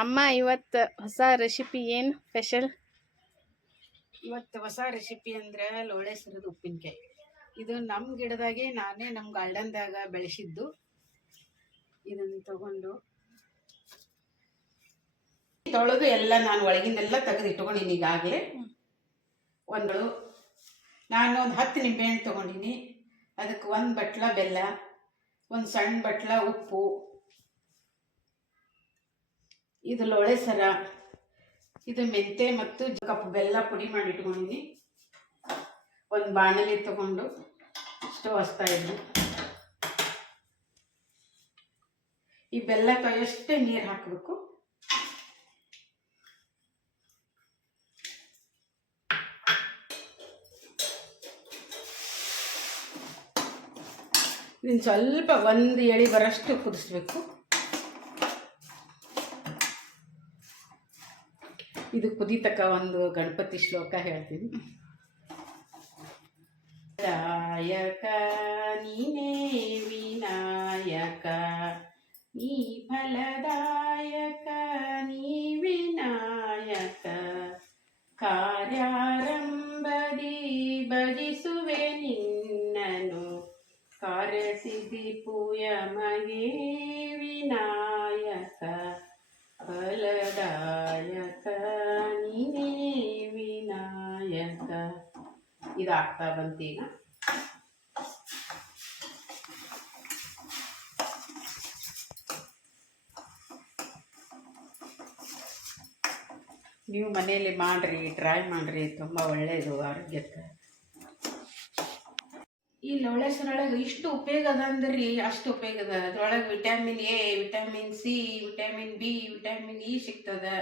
ಅಮ್ಮ ಇವತ್ತು ಹೊಸ ರೆಸಿಪಿ ಏನು ಸ್ಪೆಷಲ್? ಇವತ್ತು ಹೊಸ ರೆಸಿಪಿ ಅಂದ್ರೆ ಲೋಳೆ ಸರದ ಉಪ್ಪಿನಕಾಯಿ. ಇದು ನಮ್ಮ ಗಿಡದಾಗೆ ನಾನೇ ನಮ್ಮ ಗಾರ್ಡನ್ದಾಗ ಬೆಳೆಸಿದ್ದು. ಇದನ್ನು ತಗೊಂಡು ತೊಳೆದು ಎಲ್ಲ ನಾನು ಒಳಗಿಂದೆಲ್ಲ ತೆಗೆದು ಇಟ್ಕೊಂಡಿನಿ. ಈಗಾಗಲೇ ನಾನು ಒಂದು 10 ನಿಂಬೆಹಣ್ಣು ತೊಗೊಂಡಿನಿ. ಅದಕ್ಕೆ 1 ಬಟ್ಲ ಬೆಲ್ಲ, ಒಂದು ಸಣ್ಣ ಬಟ್ಲ ಉಪ್ಪು, ಇದು ಲೋಳೆ ಸರ, ಇದು ಮೆಂತೆ ಮತ್ತು ಕಪ್ ಬೆಲ್ಲ ಪುಡಿ ಮಾಡಿ ಇಟ್ಕೊಂಡಿನಿ. ಒಂದು ಬಾಣಲಿ ತಗೊಂಡು ಸ್ಟವ್ ಹಚ್ತಾ ಇದ್ವಿ. ಈ ಬೆಲ್ಲ ಕಾಯಷ್ಟೇ ನೀರು ಹಾಕಬೇಕು. ಇದನ್ನು ಸ್ವಲ್ಪ 1 ಎಳೆ ಬರಷ್ಟು ಕುದಿಸ್ಬೇಕು. ಇದು ಕುದಿತಕ್ಕ ಒಂದು ಗಣಪತಿ ಶ್ಲೋಕ ಹೇಳ್ತೀನಿ. ದಾಯಕ ನೀನೇ ವಿನಾಯಕ, ನೀ ಫಲದಾಯಕ ನೀ ವಿನಾಯಕ, ಕಾರ್ಯಾರಂಭದಿ ಭಜಿಸುವೆ ನಿನ್ನನು, ಕಾರ್ಯಸಿದ್ಧಿ ಪೂಯ ಮಗೆ ವಿನಾಯಕ, ಫಲದಾಯಕ ನೀನೇ ವಿನಾಯಕ. ಇದಾಗ್ತಾ ಬಂತೀಗ. ನೀವು ಮನೆಯಲ್ಲಿ ಮಾಡ್ರಿ, ಟ್ರೈ ಮಾಡ್ರಿ, ತುಂಬ ಒಳ್ಳೆಯದು ಆರೋಗ್ಯಕ್ಕೆ. ಈ ಲೋಳೆ ಸರೊಳಗೆ ಇಷ್ಟು ಉಪಯೋಗ ಅದ ಅಂದ್ರೆ ಅಷ್ಟು ಉಪಯೋಗ ಅದ. ಅದ್ರೊಳಗೆ vitamin A, vitamin C, vitamin B, vitamin E ಸಿಗ್ತದೆ.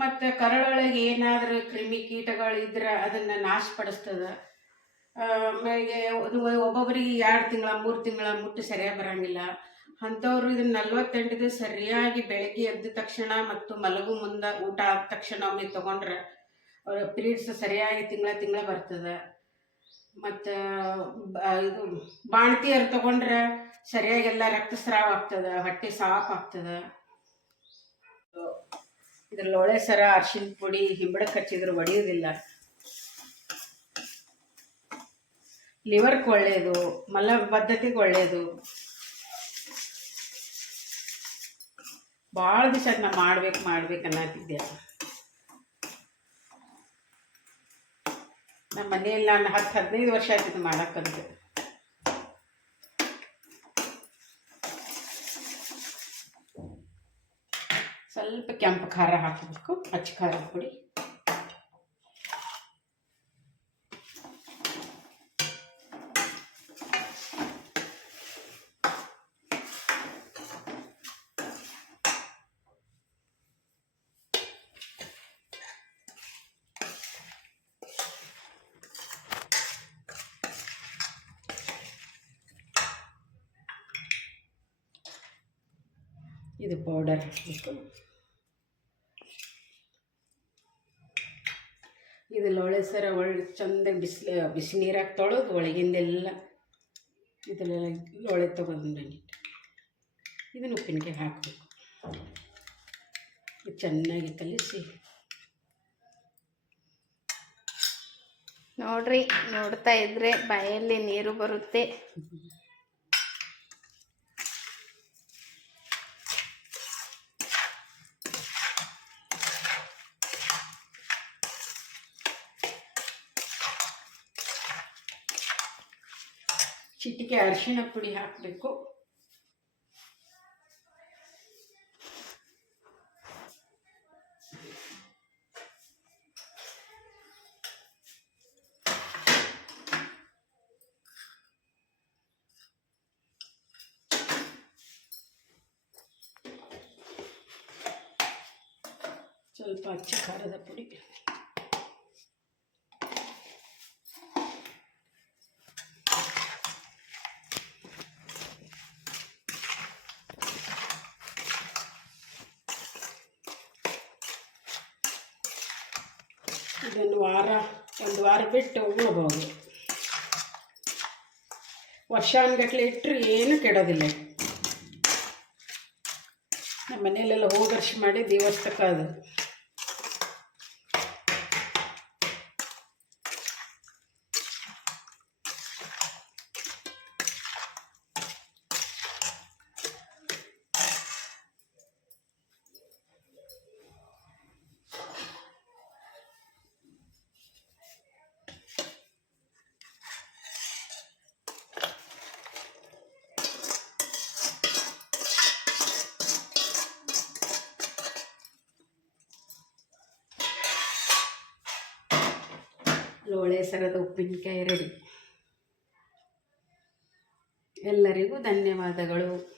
ಮತ್ತು ಕರಳೊಳಗೆ ಏನಾದರೂ ಕ್ರಿಮಿ ಕೀಟಗಳು ಇದ್ರೆ ಅದನ್ನು ನಾಶಪಡಿಸ್ತದೆ. ಆಮೇಲೆ ಒಬ್ಬೊಬ್ಬರಿಗೆ 2 ತಿಂಗಳ 3 ತಿಂಗಳ ಮುಟ್ಟು ಸರಿಯಾಗಿ ಬರೋಂಗಿಲ್ಲ. ಅಂಥವ್ರು ಇದನ್ನು 48 ದಿವಸ ಸರಿಯಾಗಿ ಬೆಳಗ್ಗೆ ಎದ್ದ ತಕ್ಷಣ ಮತ್ತು ಮಲಗು ಮುಂದೆ ಊಟ ಆದ ತಕ್ಷಣ ಒಮ್ಮೆ ತೊಗೊಂಡ್ರೆ ಅವ್ರ ಪೀರಿಯಡ್ಸ್ ಸರಿಯಾಗಿ ತಿಂಗಳ ಬರ್ತದೆ. ಮತ್ತು ಇದು ಬಾಣತಿಯರು ತೊಗೊಂಡ್ರೆ ಸರಿಯಾಗೆಲ್ಲ ರಕ್ತಸ್ರಾವ ಆಗ್ತದೆ, ಹೊಟ್ಟೆ ಸಾಫ್ ಆಗ್ತದೆ. ಇದ್ರ ಲೋಳೆ ಸರ ಅರಿಶಿನ ಪುಡಿ ಹಿಂಬಳಕ್ಕೆ ಹಚ್ಚಿದ್ರೆ ಒಡೆಯೋದಿಲ್ಲ. ಲಿವರ್ಗೆ ಒಳ್ಳೆಯದು, ಮಲಬದ್ಧತೆಗೆ ಒಳ್ಳೆಯದು. ಭಾಳ ದಿವಸ ನಾ ಮಾಡ್ಬೇಕು ಅನ್ನತ್ತಿದ್ದೆ. ನಮ್ಮ ಮನೆಯಲ್ಲಿ ನಾನು 10-15 ವರ್ಷ ಆಯ್ತಿದ್ದು ಮಾಡಕ್ಕಂತೆ. ಸ್ವಲ್ಪ ಕೆಂಪು ಖಾರ ಹಾಕಬೇಕು, ಅಚ್ಚ ಖಾರದ ಪುಡಿ. ಇದು ಪೌಡರ್ ಹಾಕಬೇಕು. ಇದು ಲೋಳೆ ಸರ ಒಳ್ಳೆ ಚಂದ ಬಿಸಿ ನೀರಾಗಿ ತೊಳೆದು ಒಳಗಿಂದೆಲ್ಲ ಇದನ್ನೆಲ್ಲ ಲೋಳೆ ತೊಗೊಂಡು ಇದನ್ನು ಉಪ್ಪಿನಕಾಯಿ ಹಾಕಬೇಕು. ಚೆನ್ನಾಗಿ ಕಲಿಸಿ ನೋಡ್ರಿ, ನೋಡ್ತಾ ಇದ್ರೆ ಬಾಯಲ್ಲಿ ನೀರು ಬರುತ್ತೆ. ಚಿಟಿಕೆ ಅರಿಶಿಣ ಪುಡಿ ಹಾಕಬೇಕು. ಸ್ವಲ್ಪ ಅಚ್ಚ ಖಾರದ ಪುಡಿ. ಇದನ್ನು ಒಂದು ವಾರ ಬಿಟ್ಟು ಉಣ್ಬೋದು. ವರ್ಷಾನುಗಟ್ಟಲೆ ಇಟ್ಟರೆ ಏನು ಕೆಡೋದಿಲ್ಲ. ನಮ್ಮ ಮನೆಯಲ್ಲೆಲ್ಲ ಹೋಗರ್ಷಿ ಮಾಡಿ ದೇವಸ್ಥಕ ಅದು. ಲೋಳೆ ಸರದ ಉಪ್ಪಿನಕಾಯಿ ರೆಡಿ. ಎಲ್ಲರಿಗೂ ಧನ್ಯವಾದಗಳು.